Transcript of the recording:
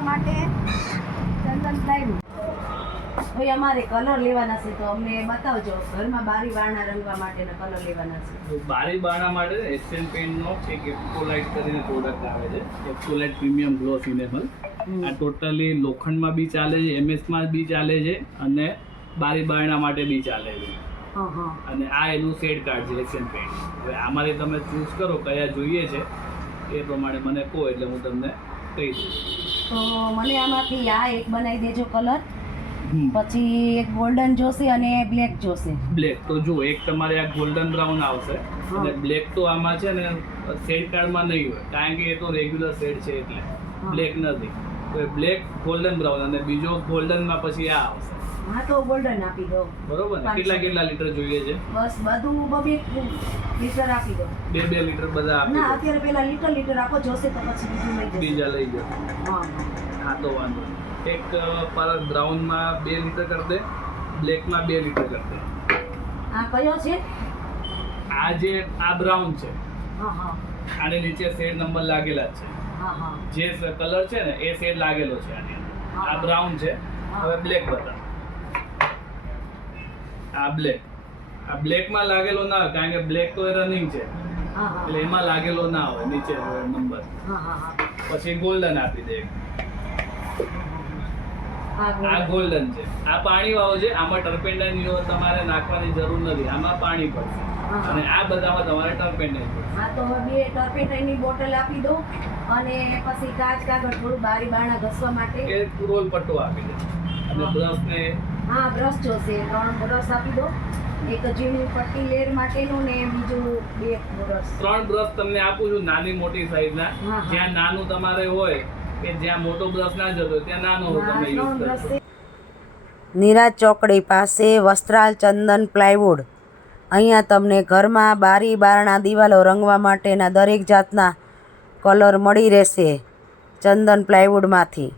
રંગવા માટે ચંદન પ્લાયવુડ. ભાઈ અમારે કલર લેવાના છે તો અમને બતાવજો. ઘરમાં બારી બારણા રંગવા માટેના કલર લેવાના છે. તો બારી બારણા માટે એશિયન પેઇન્ટનો એક એપ્કોલાઇટ કરીને પ્રોડક્ટ આવે છે. એપ્કોલાઇટ પ્રીમિયમ ગ્લોસ ઇનેબલ. આ ટોટલી લોખંડમાં બી ચાલે છે, એમએસમાં બી ચાલે છે અને બારી બારણા માટે બી ચાલે છે. અને આ એનું શેડ કાર્ડ છે એશિયન પેઇન્ટ. હવે આમાંથી તમે ચૂઝ કરો કયા જોઈએ છે એ પ્રમાણે મને કહો એટલે હું તમને કહી દઉં. તો મને આમાંથી આ એક બનાવી દેજો કલર. પછી એક ગોલ્ડન જોશે અને બ્લેક જોશે. બ્લેક તો જો એક તમારે આ ગોલ્ડન બ્રાઉન આવશે અને બ્લેક તો આમાં છે ને શેડ કાર્ડમાં નહીં હોય કારણ કે એ તો રેગ્યુલર શેડ છે એટલે બ્લેક નથી. તો એ બ્લેક ગોલ્ડન બ્રાઉન અને બીજો ગોલ્ડનમાં પછી આ આવશે. હા તો ગોલ્ડન આપી દો. બરોબર ને? કેટલા લીટર જોઈએ છે? બસ બધું 2 લીટર આપી દો. 2 લીટર બધા આપી ના દો. અત્યારે પેલા લીટર આપો, જોશે તો પછી બીજું લઈ જશે. બીજા લઈ જાઓ. હા તો વાંધો નહીં. એક પર બ્રાઉનમાં 2 લીટર કરી દે, બ્લેકમાં 2 લીટર કરી દે. આ કયો છે? આ જે આ બ્રાઉન છે. હા હા. આની નીચે શેડ નંબર લાગેલા જ છે. હા હા. જે કલર છે ને એ શેડ લાગેલો છે આની અંદર. આ બ્રાઉન છે. હવે બ્લેક બતાવો. આ બ્લેકમાં લાગેલો ના હોય કારણ કે બ્લેક તો એ રનિંગ છે એટલે એમાં લાગેલો ના હોય નીચે નંબર. પછી ગોલ્ડન આપી દે. આ ગોલ્ડન છે. આ પાણી વાળો છે. આમાં ટર્પેન્ટાઇન તમારે નાખવાની જરૂર નથી. આમાં પાણી પડશે અને આ બધામાં તમારે ટર્પેન્ટાઇન પડશે. હા તો હવે 2 ટર્પેન્ટાઇનની બોટલ આપી દો અને પછી કાચ કાગળ થોડું બારી બારણા ઘસવા માટે એ રોલ પટ્ટો આપી દે અને બ્રશ ને હા બ્રશ જોશે. 3 બ્રશ આપી દો. એક ઝીણી પટ્ટી લેર માટેનું ને બીજું 2 બ્રશ. 3 બ્રશ તમને આપું છું નાની મોટી સાઈઝના. જ્યાં નાનું તમારે હોય કે જ્યાં મોટો બ્રશ ના જતો ત્યાં નાનો તમે યુઝ કરશો. નીરાજ ચોકડી પાસે વસ્ત્રાલ ચંદન પ્લાયવુડ. અહીંયા તમને ઘરમાં બારી બારણા દિવાલો રંગવા માટેના દરેક જાતના કલર મળી રહેશે ચંદન પ્લાયવુડમાંથી.